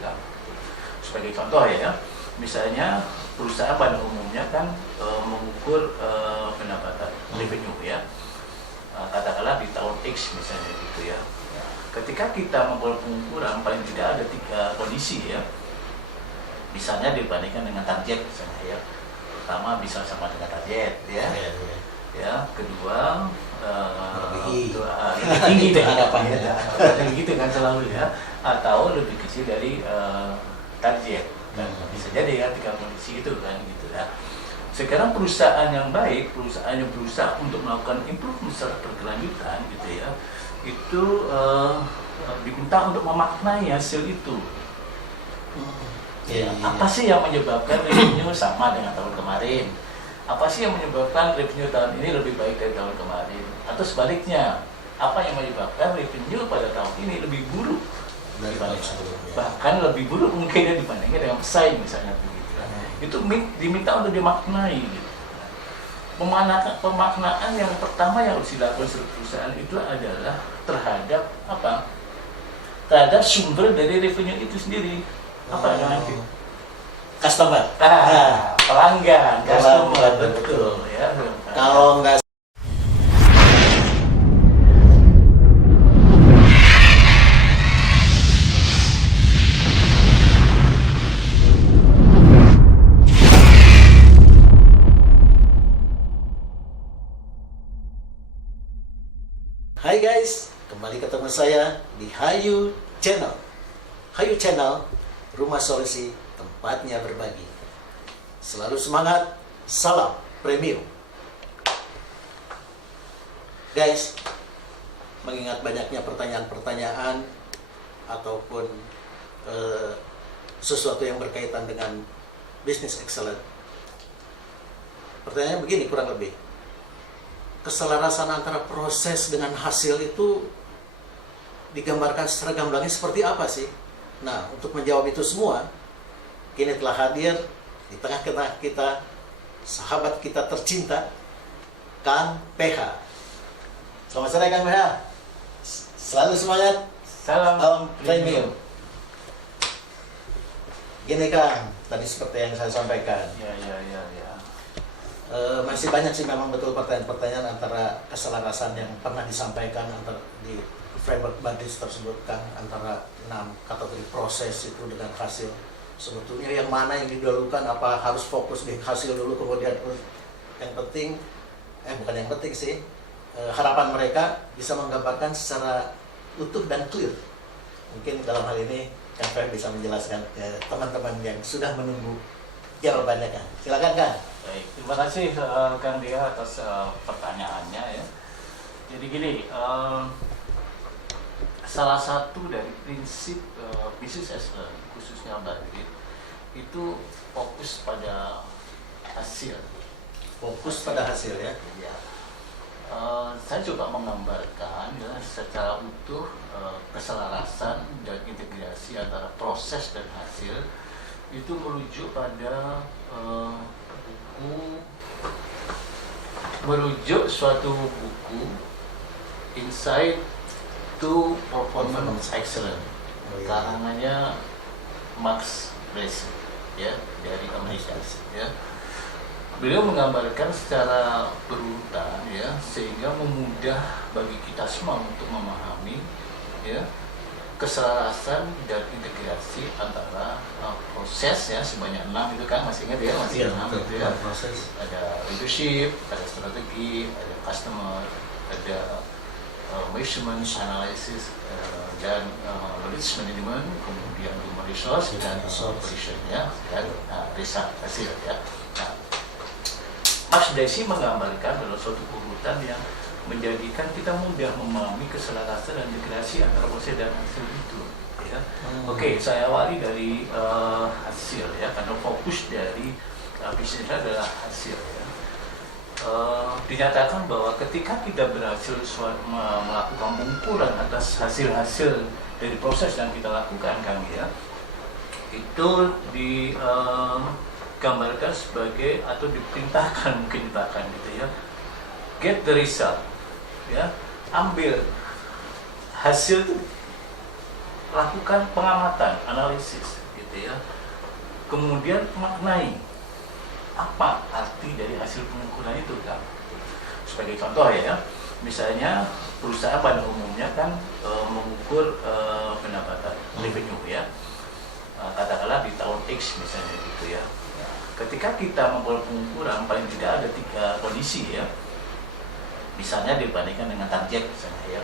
kan. Sebagai contoh ya, misalnya perusahaan pada umumnya kan mengukur pendapatan revenue ya, katakanlah di tahun X misalnya gitu ya. Ketika kita membuat pengukuran paling tidak ada 3 kondisi ya, misalnya dibandingkan dengan target misalnya ya. Pertama bisa sama dengan target ya, ya kedua lebih tinggi deh harapannya yang gitu kan selalu ya, atau lebih kecil dari target kan, bisa jadi ya 3 kondisi itu kan gitu ya. Sekarang perusahaan yang baik, perusahaan yang berusaha untuk melakukan improvement secara berkelanjutan gitu ya, itu diminta untuk memaknai hasil itu. Ya, apa sih yang menyebabkan revenue sama dengan tahun kemarin? Apa sih yang menyebabkan revenue tahun ini lebih baik dari tahun kemarin? Atau sebaliknya, apa yang menyebabkan revenue pada tahun ini lebih buruk dari tahun sebelumnya? Bahkan lebih buruk mungkin dibandingkan dengan pesaing misalnya begitu. Itu diminta untuk dimaknai gitu. Pemaknaan yang pertama yang harus dilakukan perusahaan itu adalah terhadap apa? Terhadap sumber dari revenue itu sendiri. Apa nanti? Customer. Pelanggan, customer, betul ya. Kalau nggak Hai guys, kembali ketemu saya di Hayu Channel. Hayu Channel, rumah solusi, tempatnya berbagi. Selalu semangat, salam premium. Guys, mengingat banyaknya pertanyaan-pertanyaan ataupun sesuatu yang berkaitan dengan bisnis excellent. Pertanyaannya begini kurang lebih. Keselarasan antara proses dengan hasil itu digambarkan secara gamblangnya seperti apa sih? Nah, untuk menjawab itu semua, kini telah hadir di tengah-tengah kita sahabat kita tercinta, Kang PH. Selamat sore Kang PH. Selalu semangat. Salam premium. Gini Kang, tadi seperti yang saya sampaikan. Ya. Masih banyak sih memang betul pertanyaan-pertanyaan antara keselarasan yang pernah disampaikan antara di framework badis tersebut kan, antara 6 kategori proses itu dengan hasil. Sebetulnya yang mana yang didahulukan, apa harus fokus di hasil dulu kemudian yang penting bukan yang penting sih, harapan mereka bisa menggambarkan secara utuh dan clear. Mungkin dalam hal ini Kang Fer bisa menjelaskan ke teman-teman yang sudah menunggu jawabannya Kang. Silakan Kang. Baik, terima kasih Kang Dia atas pertanyaannya ya. Jadi gini, salah satu dari prinsip bisnis excellence khususnya Badri itu fokus pada hasil. Fokus pada hasil ya. Ya. Saya coba menggambarkan ya, secara utuh keselarasan dan integrasi antara proses dan hasil itu merujuk pada suatu buku Insight to Performance Excellence, karangannya Max Bresson ya, dari Amerika ya. Beliau menggambarkan secara berurutan ya, sehingga memudah bagi kita semua untuk memahami ya keselarasan dan integrasi antara proses ya, sebanyak 6 itu kan, masih ingat ya, masih 6 itu ya. Proses. Ada leadership, ada strategi, ada customer, ada measurement, analysis, dan knowledge management, kemudian human resource dan operation ya, dan riset hasil ya. Nah, Mas Desi menggambarkan dalam suatu urutan yang menjadikan kita mudah memahami keselarasan dan integrasi antara proses dan hasil itu ya. Oke, saya awali dari hasil ya, karena fokus dari bisnisnya adalah hasil ya. Dinyatakan bahwa ketika kita berhasil melakukan pengukuran atas hasil-hasil dari proses yang kita lakukan kan ya, itu digambarkan sebagai atau diperintahkan mungkin dikatakan gitu ya, get the result ya, ambil hasil itu lakukan pengamatan, analisis, gitu ya. Kemudian maknai apa arti dari hasil pengukuran itu kan. Sebagai contoh ya, misalnya perusahaan pada umumnya kan mengukur pendapatan revenue ya, katakanlah di tahun X misalnya gitu ya. Ketika kita membuat pengukuran, paling tidak ada 3 kondisi ya. Misalnya dibandingkan dengan target misalnya ya.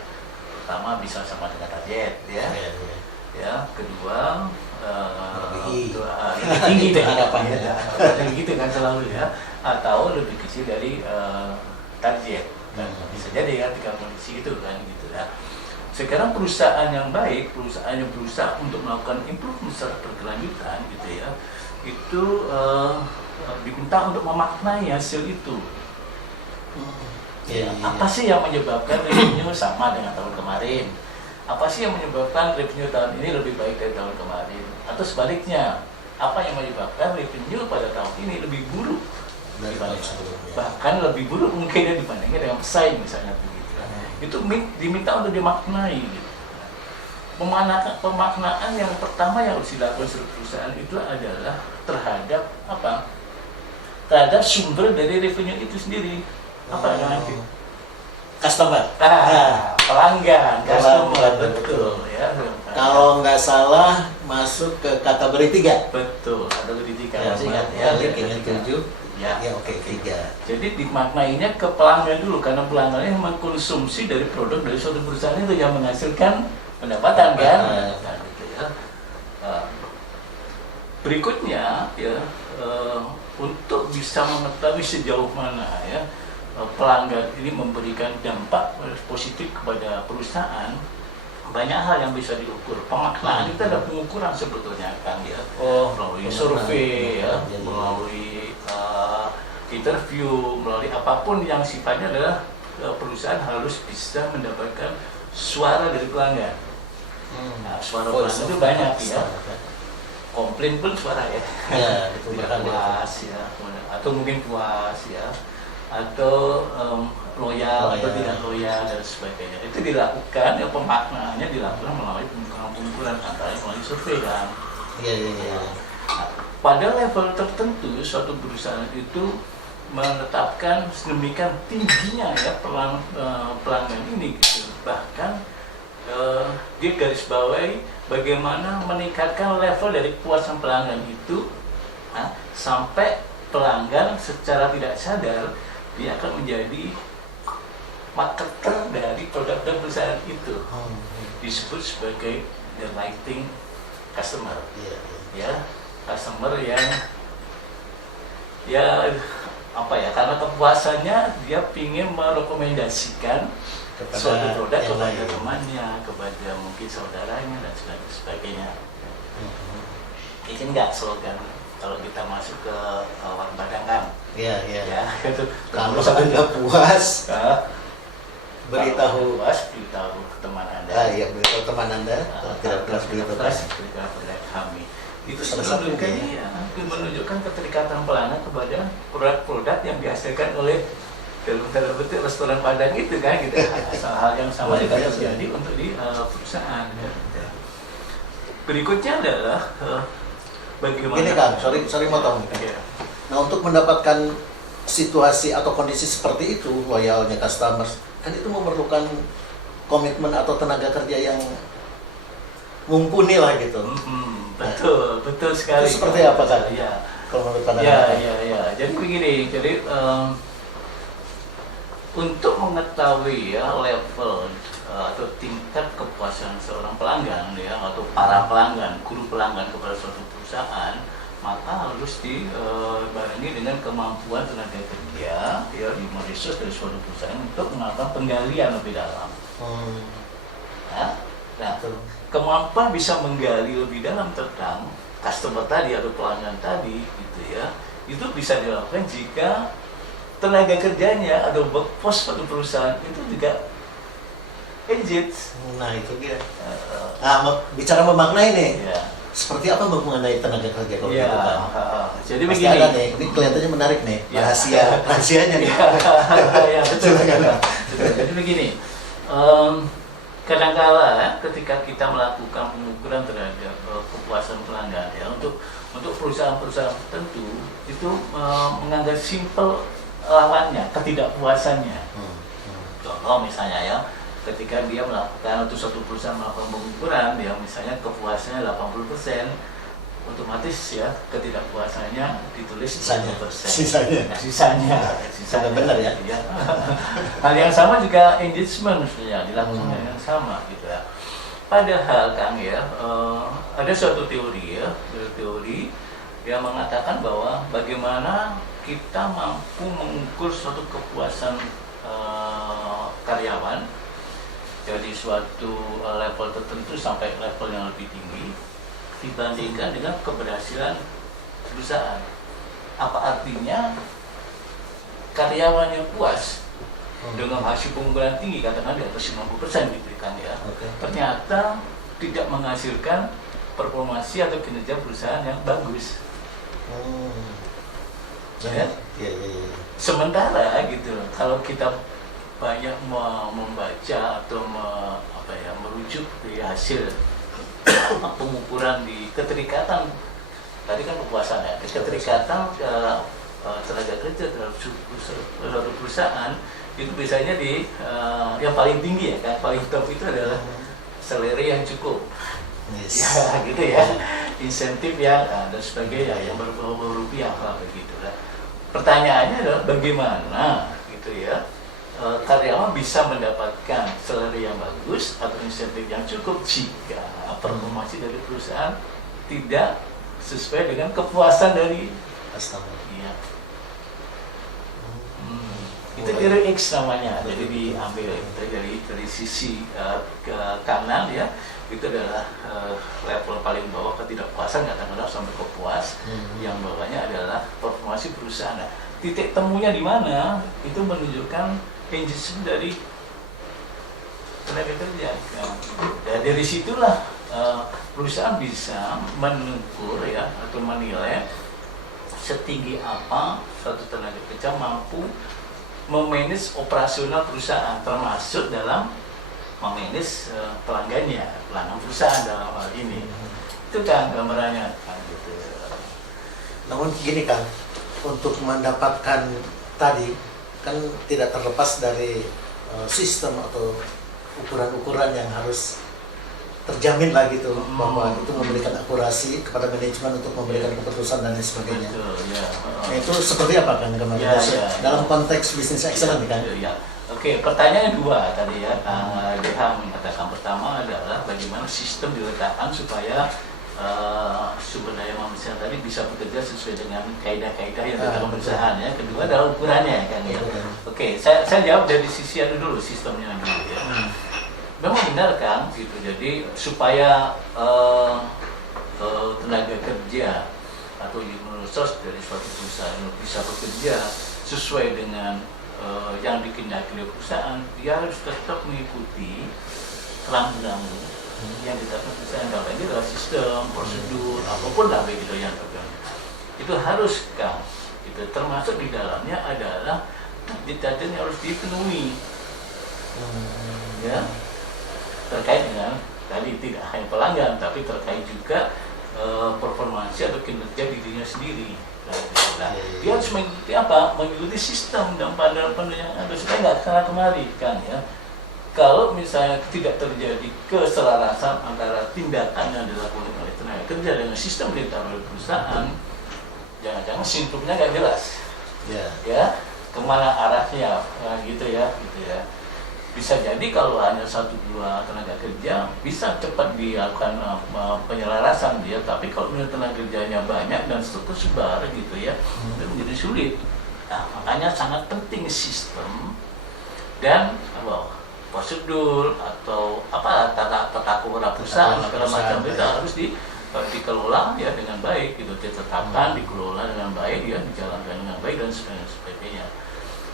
Pertama bisa sama dengan target ya. Ya, kedua lebih tinggi deh harapannya. Gitu kan selalu ya. Atau lebih kecil dari target. Kan bisa jadi ya 3 kondisi itu kan gitu ya. Sekarang perusahaan yang baik, perusahaan yang berusaha untuk melakukan improvement secara berkelanjutan gitu ya, itu diminta untuk memaknai hasil itu. Apa sih yang menyebabkan revenue sama dengan tahun kemarin? Apa sih yang menyebabkan revenue tahun ini lebih baik dari tahun kemarin? Atau sebaliknya, apa yang menyebabkan revenue pada tahun ini lebih buruk dibanding sebelumnya? Bahkan lebih buruk mungkin dibandingkan dengan pesaing misalnya begitu. Itu diminta untuk dimaknai gitu. Pemaknaan yang pertama yang harus dilakukan seluruh perusahaan itu adalah terhadap apa? Terhadap sumber dari revenue itu sendiri. Apa namanya? Customer. Pelanggan, customer, betul ya. Kalau nggak salah masuk ke kategori 3. Betul, kategori 3. Ya, ingat ya, ini 7. Ya, oke, 3. Jadi dimaknainya ke pelanggan dulu, karena pelanggannya mengkonsumsi dari produk dari suatu perusahaan itu yang menghasilkan pendapatan kan. Nah, gitu ya. Berikutnya ya, untuk bisa mengetahui sejauh mana ya pelanggan ini memberikan dampak positif kepada perusahaan, banyak hal yang bisa diukur. Pemaknaan itu ada pengukuran sebetulnya kan ya, melalui survei ya, melalui interview, melalui apapun yang sifatnya adalah perusahaan harus bisa mendapatkan suara dari pelanggan. Nah, suara pelanggan itu banyak ya. Komplain pun suara ya, tidak puas ya, atau mungkin puas ya, atau loyal atau tidak loyal dan sebagainya. Itu dilakukan, ya pemaknaannya dilakukan melalui pengumpulan antara melalui survei kan. Nah, pada level tertentu suatu perusahaan itu menetapkan sedemikian tingginya ya pelanggan ini gitu. Bahkan dia garis bawahi bagaimana meningkatkan level dari kepuasan pelanggan itu sampai pelanggan secara tidak sadar dia akan menjadi marketer dari produk dan perusahaan itu. Disebut sebagai the lighting customer. Ya, customer yang ya apa ya, karena kepuasannya dia ingin merekomendasikan suatu produk kepada temannya, kepada mungkin saudaranya dan sebagainya. Ini enggak slogan kalau kita masuk ke warung Padang kan? Ya, itu kalau Anda puas, beritahu ke teman Anda. Beritahu teman Anda. Tidak puas beritahu kami. Itu menunjukkan keterikatan pelanggan kepada produk-produk yang dihasilkan oleh dalam bentuk restoran Padang itu kan gitu. Hal yang sama juga terjadi untuk di perusahaan. Berikutnya adalah bagaimana? Ini kan, sorry motong. Nah, untuk mendapatkan situasi atau kondisi seperti itu, loyalnya customers, kan itu memerlukan komitmen atau tenaga kerja yang mumpuni lah gitu. Betul sekali. Itu seperti apa kan? Ya. Kalau menurut pandangan ya. Jadi begini, untuk mengetahui ya level atau tingkat kepuasan seorang pelanggan ya, atau para pelanggan, guru pelanggan kepada suatu perusahaan, maka harus dibarengi dengan kemampuan tenaga kerja ya, human resource dari suatu perusahaan untuk melakukan penggalian lebih dalam. Nah, kemampuan bisa menggali lebih dalam tentang customer tadi atau pelanggan tadi gitu ya, itu bisa dilakukan jika tenaga kerjanya atau workforce pada perusahaan itu juga engaged. Nah itu dia. Bicara memaknai nih. Ya. Seperti apa mengenai tenaga kerja kalau gitu kan? Jadi pasti begini. Ada nih, ini kelihatannya menarik nih. Rahasianya nih. Ya, betul. Jadi begini. kadang-kala ya, ketika kita melakukan pengukuran terhadap kepuasan pelanggan ya untuk perusahaan-perusahaan tertentu itu menganggap simpel lawannya ketidakpuasannya. Contoh misalnya ya, ketika dia melakukan untuk suatu perusahaan melakukan pengukuran, dia misalnya kepuasannya 80%, otomatis ya ketidakpuasannya ditulis 20%. Sisanya benar ya. Hal yang sama juga engagement sebenarnya dilakukan yang sama gitu ya. Padahal Kang ya, ada suatu teori ya, teori yang mengatakan bahwa bagaimana kita mampu mengukur suatu kepuasan karyawan dari suatu level tertentu sampai level yang lebih tinggi dibandingkan dengan keberhasilan perusahaan. Apa artinya karyawan yang puas dengan hasil pengukuran tinggi, katakan di atas 50% diberikan ya, ternyata tidak menghasilkan performasi atau kinerja perusahaan yang bagus. Ya? Sementara gitu, kalau kita banyak membaca atau merujuk di hasil pengukuran di keterikatan, tadi kan kepuasan ya, keterikatan tenaga kerja terhadap perusahaan itu biasanya di yang paling tinggi ya kan, paling top itu adalah salary yang cukup, ya gitu ya, insentif yang dan sebagainya yang berupiah lah begitu lah. Pertanyaannya adalah bagaimana gitu ya karyawan bisa mendapatkan salary yang bagus atau insentif yang cukup jika performasi dari perusahaan tidak sesuai dengan kepuasan dari customer. Iya. Itu teori X namanya. Jadi diambil dari sisi ke kanan ya, itu adalah level paling bawah ketidakpuasan, katakanlah sampai kepuas. Yang bawahnya adalah performasi perusahaan. Nah, titik temunya di mana? Itu menunjukkan engagement dari tenaga kerja. Nah, dari situlah perusahaan bisa mengukur ya atau menilai setinggi apa suatu tenaga kerja mampu memanage operasional perusahaan, termasuk dalam memanage pelanggan perusahaan dalam hal ini. Itu kan gambarannya kan gitu. Namun gini kan, untuk mendapatkan tadi kan tidak terlepas dari sistem atau ukuran-ukuran yang harus terjamin lah gitu, bahwa itu memberikan akurasi kepada manajemen untuk memberikan keputusan dan lain sebagainya. Betul, ya. Nah, itu seperti apa kan dalam konteks bisnis excellence kan? Ya. Oke, pertanyaannya dua tadi ya. DH mengatakan pertama adalah bagaimana sistem diletakkan supaya sumber daya manusia tadi bisa bekerja sesuai dengan kaidah-kaidah yang dalam perusahaan ya. Kedua adalah ukurannya kan ya. Oke, saya jawab dari sisi dulu, sistemnya dulu ya. Memang benar kan gitu. Jadi supaya tenaga kerja atau human resource dari suatu perusahaan bisa bekerja sesuai dengan yang dikehendaki oleh perusahaan, dia harus tetap mengikuti undang-undang yang ditetapkan perusahaan. Kalau ini adalah sistem, prosedur, apapun lah begitu yang terjadi. Itu harus kan. Itu termasuk di dalamnya adalah target-target yang harus dipenuhi. Ya. Terkait dengan tadi tidak hanya pelanggan, tapi terkait juga performansi atau kinerja dirinya sendiri. Nah, dia harus mengikuti apa? Mengikuti sistem dan pandangan yang ada supaya nggak kesana kemari kan ya. Kalau misalnya tidak terjadi keselarasan antara tindakan yang dilakukan oleh tenaga kerja dengan sistem yang ditetapkan oleh perusahaan, jangan-jangan simptomnya nggak jelas. Ya, kemana arahnya gitu ya. Bisa jadi kalau hanya 1-2 tenaga kerja bisa cepat dilakukan penyelarasan dia, tapi kalau tenaga kerjanya banyak dan tersebar gitu ya, itu menjadi sulit. Nah, makanya sangat penting sistem dan prosedur atau tata kelola perusahaan segala macam itu harus dikelola ya dengan baik gitu, ditetapkan, dikelola dengan baik ya, dijalankan dengan baik dan sebagainya.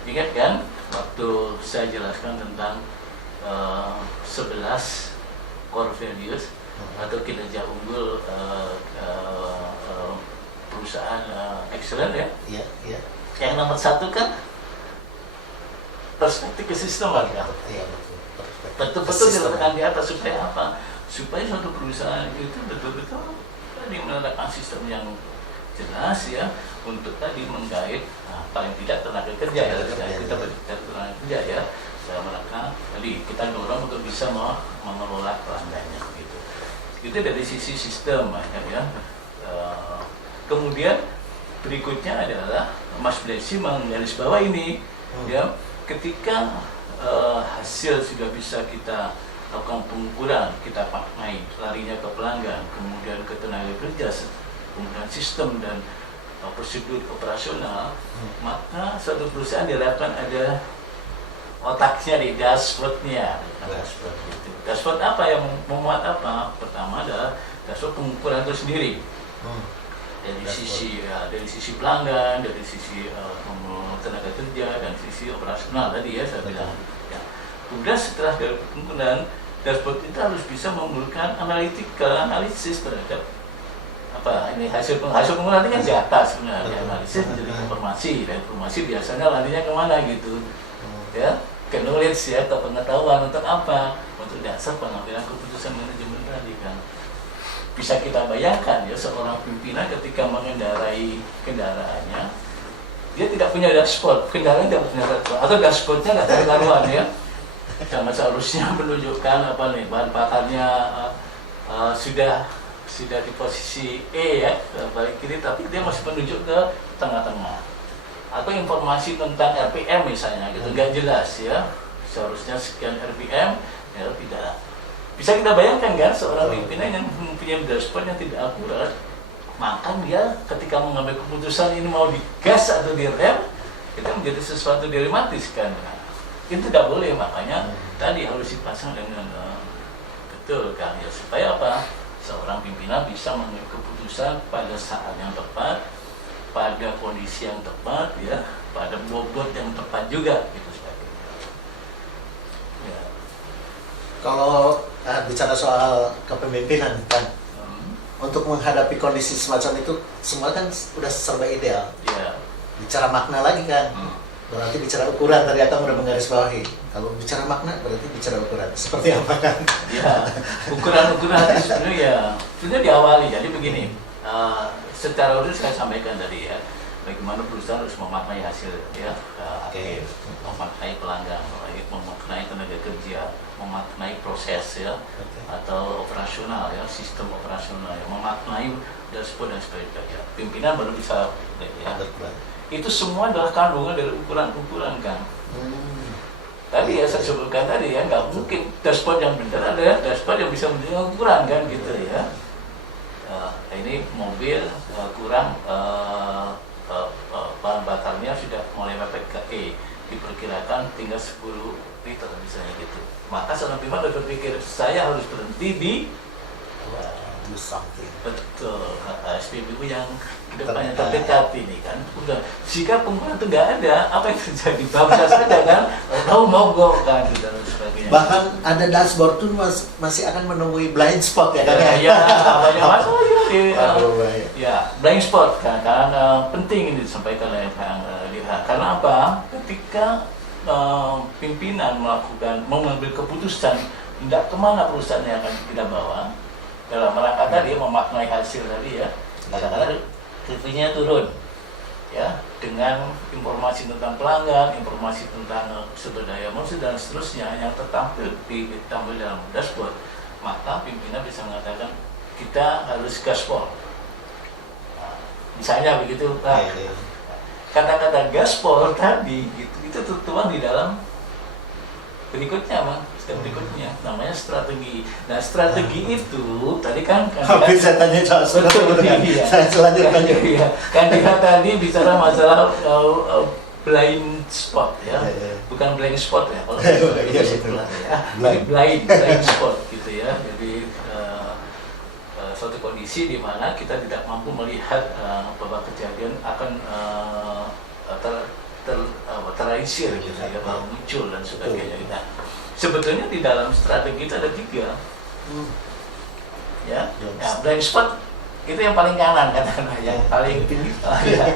Ingat kan waktu saya jelaskan tentang 11 core values atau kinerja unggul perusahaan excellent ya? Iya. Yang nomor 1 kan perspektif keseimbangan ya. Iya betul. betul-betul diletakkan di atas supaya apa? Supaya suatu perusahaan itu betul-betul tadi menetapkan sistem yang jelas ya untuk tadi menggait paling tidak tenaga kerja ya, kita berbicara tenaga kerja ya dalam rangka tadi kita dorong untuk bisa mengelola pelanggannya gitu. Itu dari sisi sistem ya. Kemudian berikutnya adalah Mas Blesi menggarisbawahi ini ya ketika hasil sudah bisa kita lakukan pengukuran, kita maknai larinya ke pelanggan, kemudian ke tenaga kerja, kemudian sistem dan prosedur operasional, maka suatu perusahaan diharapkan ada otaknya di dashboardnya. Dashboard apa yang memuat apa? Pertama adalah dashboard pengukuran itu sendiri. Dari sisi pelanggan, dari sisi tenaga kerja dan sisi operasional tadi ya saya bilang. Ya. Kemudian setelah dari pengukuran, dashboard itu harus bisa memberikan analisis terhadap apa ini hasil pengukuran kan di atas sebenarnya analisis menjadi informasi dan informasi biasanya larinya kemana gitu ya ke knowledge ya ke pengetahuan untuk apa untuk dasar pengambilan keputusan manajemen tadi kan. Bisa kita bayangkan ya seorang pimpinan ketika mengendarai kendaraannya dia tidak punya dashboard, kendaraan tidak punya dashboard atau dashboardnya nggak karuan ya. Sama seharusnya menunjukkan apa nih bahan bakarnya sudah di posisi E ya balik kiri tapi dia masih menunjuk ke tengah-tengah atau informasi tentang RPM misalnya gitu nggak jelas ya seharusnya sekian RPM ya tidak bisa kita bayangkan kan seorang pimpinan yang mempunyai dashboard yang tidak akurat maka dia ketika mengambil keputusan ini mau digas atau direm itu menjadi sesuatu dilematis kan. Itu tidak boleh makanya tadi harus dipasang dengan betul kan ya supaya apa seorang pimpinan bisa mengambil keputusan pada saat yang tepat pada kondisi yang tepat ya pada bobot yang tepat juga gitu sebagainya ya. Kalau bicara soal kepemimpinan kan untuk menghadapi kondisi semacam itu semua kan udah serba ideal ya. Bicara makna lagi kan berarti bicara ukuran tadi Akang udah menggarisbawahi. Kalau bicara makna berarti bicara ukuran. Seperti apa kan? Ya, ukuran itu sebenarnya diawali. Jadi begini, secara umum saya sampaikan tadi ya, bagaimana perusahaan harus memaknai hasil ya, memaknai pelanggan, memaknai tenaga kerja, memaknai proses ya, atau operasional ya, sistem operasional ya, memaknai dashboard dan sebagainya. Pimpinan baru bisa ya. Itu semua adalah kandungan dari ukuran-ukuran kan. Tadi ya saya sebutkan tadi ya nggak mungkin dashboard yang benar ada dashboard yang bisa menjadi ukuran kan gitu ya. Ini mobil kurang bahan bakarnya sudah mulai mepet ke E diperkirakan tinggal 10 liter misalnya gitu. Maka seorang pimpinan berpikir saya harus berhenti di do something. Betul, SPBU yang kedepannya terdekat ini kan udah jika pengukuran itu nggak ada apa yang terjadi bangsa saja kan tahu mogok kan dan sebagainya bahkan ada dashboard tuh masih akan menemui blind spot ya kan ya banyak masalah ya blind spot kan karena penting ini disampaikan oleh Kang Liha karena apa ketika pimpinan mengambil keputusan tidak kemana perusahaan yang akan kita bawa dalam rangka tadi memaknai hasil tadi ya kadang-kadang reviewnya turun ya dengan informasi tentang pelanggan, informasi tentang sumber daya manusia dan seterusnya yang ditampil dalam dashboard maka pimpinan bisa mengatakan kita harus gaspol misalnya begitu kata-kata gaspol tadi itu tertuang di dalam berikutnya step berikutnya namanya strategi. Nah strategi itu tadi kan bisa tanya soal saya selanjutnya ya, kandidat tadi bicara masalah blind spot ya, bukan blank spot ya kalau blind spot gitu ya. Jadi suatu kondisi di mana kita tidak mampu melihat bahwa kejadian akan terrealisir gitu ya, baru muncul dan sebagainya. Nah, sebetulnya di dalam strategi itu ada 3 ya, blind spot itu yang paling kanan katakanlah yang paling ya.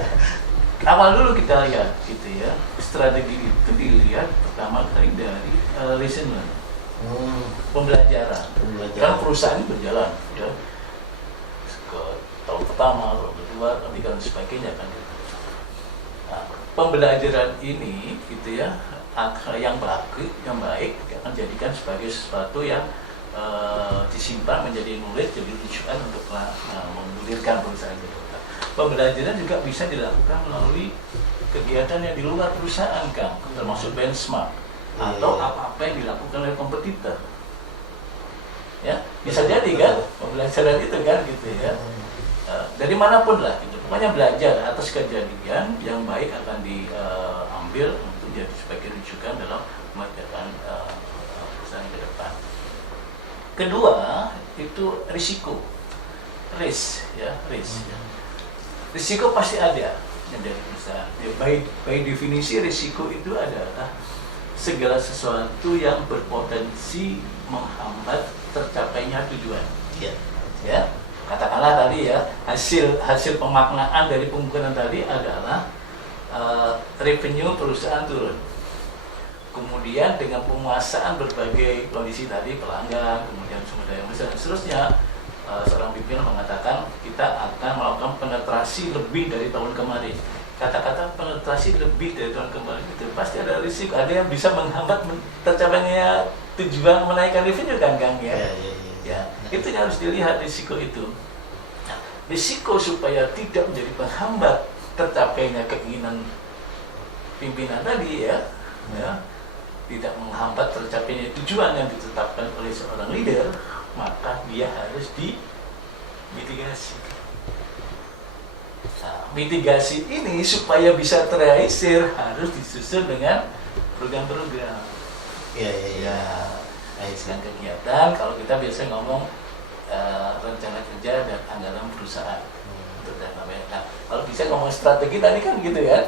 Awal dulu kita lihat gitu ya, strategi itu dilihat pertama kali dari lesson learn Pembelajaran. Karena perusahaan ini berjalan, ya, ke tahun pertama, tahun kedua, ketiga dan sebagainya kan. Nah, pembelajaran ini, gitu ya, yang baik akan jadikan sebagai sesuatu yang disimpan menjadi knowledge, jadi rujukan untuk menggulirkan perusahaan itu. Pembelajaran juga bisa dilakukan melalui kegiatan yang di luar perusahaan, Kang, termasuk benchmark atau apa-apa yang dilakukan oleh kompetitor. Ya, bisa jadi kan pembelajaran itu kan, gitu ya. Dari manapun lah, gitu. Pokoknya belajar atas kejadian yang baik akan diambil untuk jadi sebagai rujukan dalam mengerjakan perusahaan ke depan. Kedua, itu risiko, risk. Risiko pasti ada yang dari perusahaan. Ya, by definisi risiko itu adalah segala sesuatu yang berpotensi menghambat tercapainya tujuan. Ya, katakanlah tadi ya, hasil pemaknaan dari pembukaan tadi adalah revenue perusahaan turun. Kemudian dengan penguasaan berbagai kondisi tadi, pelanggan, kemudian sumber daya manusia dan seterusnya, seorang pimpinan mengatakan kita akan melakukan penetrasi lebih dari tahun kemarin. Kata-kata penetrasi lebih dari tahun kemarin itu pasti ada risiko, ada yang bisa menghambat tercapainya tujuan menaikkan revenue kan, Kang, ya. Ya, itu yang harus dilihat risiko itu. Nah, risiko supaya tidak menjadi penghambat tercapainya keinginan pimpinan tadi, ya, tidak menghambat tercapainya tujuan yang ditetapkan oleh seorang leader, maka dia harus dimitigasi. Nah, mitigasi ini supaya bisa terrealisir harus disusun dengan program-program. Dan kegiatan, kalau kita biasa ngomong rencana kerja dan anggaran perusahaan. Nah, kalau bisa ngomong strategi tadi kan gitu ya,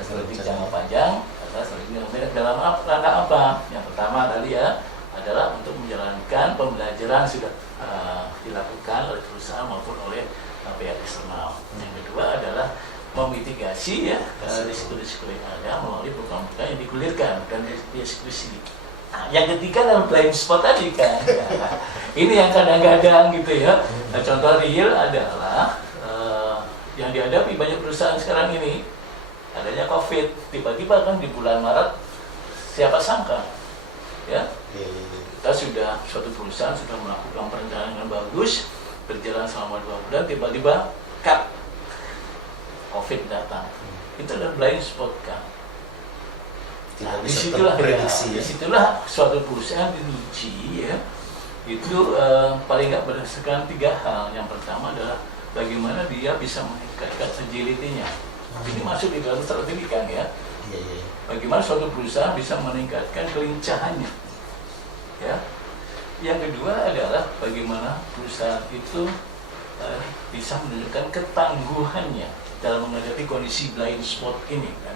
strategi jangka panjang, strategi dalam rangka apa? Yang pertama tadi ya adalah untuk menjalankan pembelajaran sudah dilakukan oleh perusahaan maupun oleh pihak eksternal. Yang kedua adalah memitigasi ya risiko-risiko yang ada melalui program-program yang digulirkan dan dieksekusi. Nah, yang ketiga adalah blind spot tadi kan. Nah, ini yang kadang-kadang gitu ya. Nah, contoh real adalah yang dihadapi banyak perusahaan sekarang ini adanya COVID. Tiba-tiba kan di bulan Maret siapa sangka ya kita sudah suatu perusahaan sudah melakukan perencanaan yang bagus, berjalan selama 2 bulan, tiba-tiba cut, COVID datang. Itu adalah blind spot kan. Nah, disitulah suatu perusahaan diuji ya, itu paling nggak berdasarkan 3 hal. Yang pertama adalah bagaimana dia bisa meningkatkan agility-nya. Ini masuk di dalam strategi kan ya. Bagaimana suatu perusahaan bisa meningkatkan kelincahannya. Ya. Yang kedua adalah bagaimana perusahaan itu bisa menunjukkan ketangguhannya dalam menghadapi kondisi blind spot ini kan.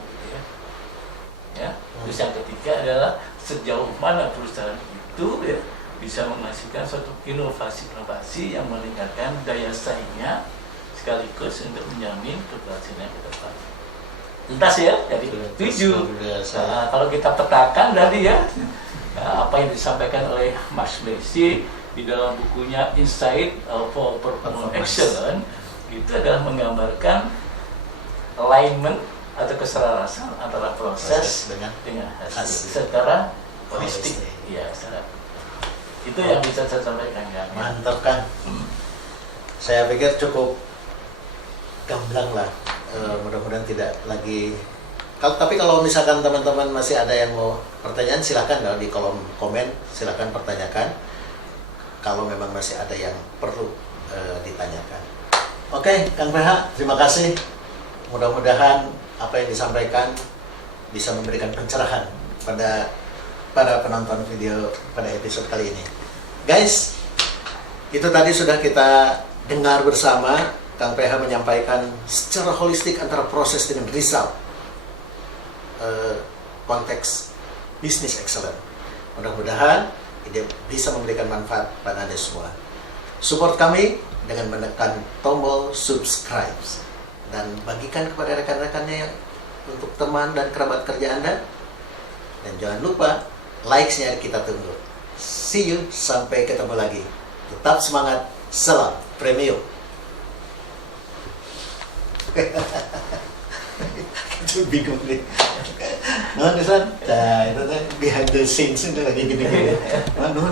Ya. Terus yang ketiga adalah sejauh mana perusahaan itu ya, bisa menghasilkan suatu inovasi yang meningkatkan daya saingnya sekaligus untuk menjamin keberhasilan ke depan. Lintas ya, jadi 7. Kalau kita petakan tadi ya, apa yang disampaikan oleh Mas Blesi di dalam bukunya Insight for Performance Excellence itu adalah menggambarkan alignment atau keselarasan antara proses dengan hasil secara holistik. Ya, itu yang bisa saya sampaikan kan. Mantap kan. Saya pikir cukup gamblang lah. Mudah-mudahan tidak lagi. Tapi kalau misalkan teman-teman masih ada yang mau pertanyaan, silakan kalau di kolom komen silakan pertanyakan. Kalau memang masih ada yang perlu ditanyakan. Oke, Kang PH, terima kasih. Mudah-mudahan apa yang disampaikan bisa memberikan pencerahan pada para penonton video pada episode kali ini. Guys, itu tadi sudah kita dengar bersama Kang PH menyampaikan secara holistik antara proses dengan result, konteks bisnis excellent. Mudah-mudahan ini bisa memberikan manfaat pada Anda semua. Support kami dengan menekan tombol subscribe dan bagikan kepada rekan-rekannya yang untuk teman dan kerabat kerja Anda. Dan jangan lupa likes-nya kita tunggu. See you, sampai ketemu lagi. Tetap semangat, salam Premium. Itu bingung nih. Nah, itu behind the scenes ini lagi gini-gini.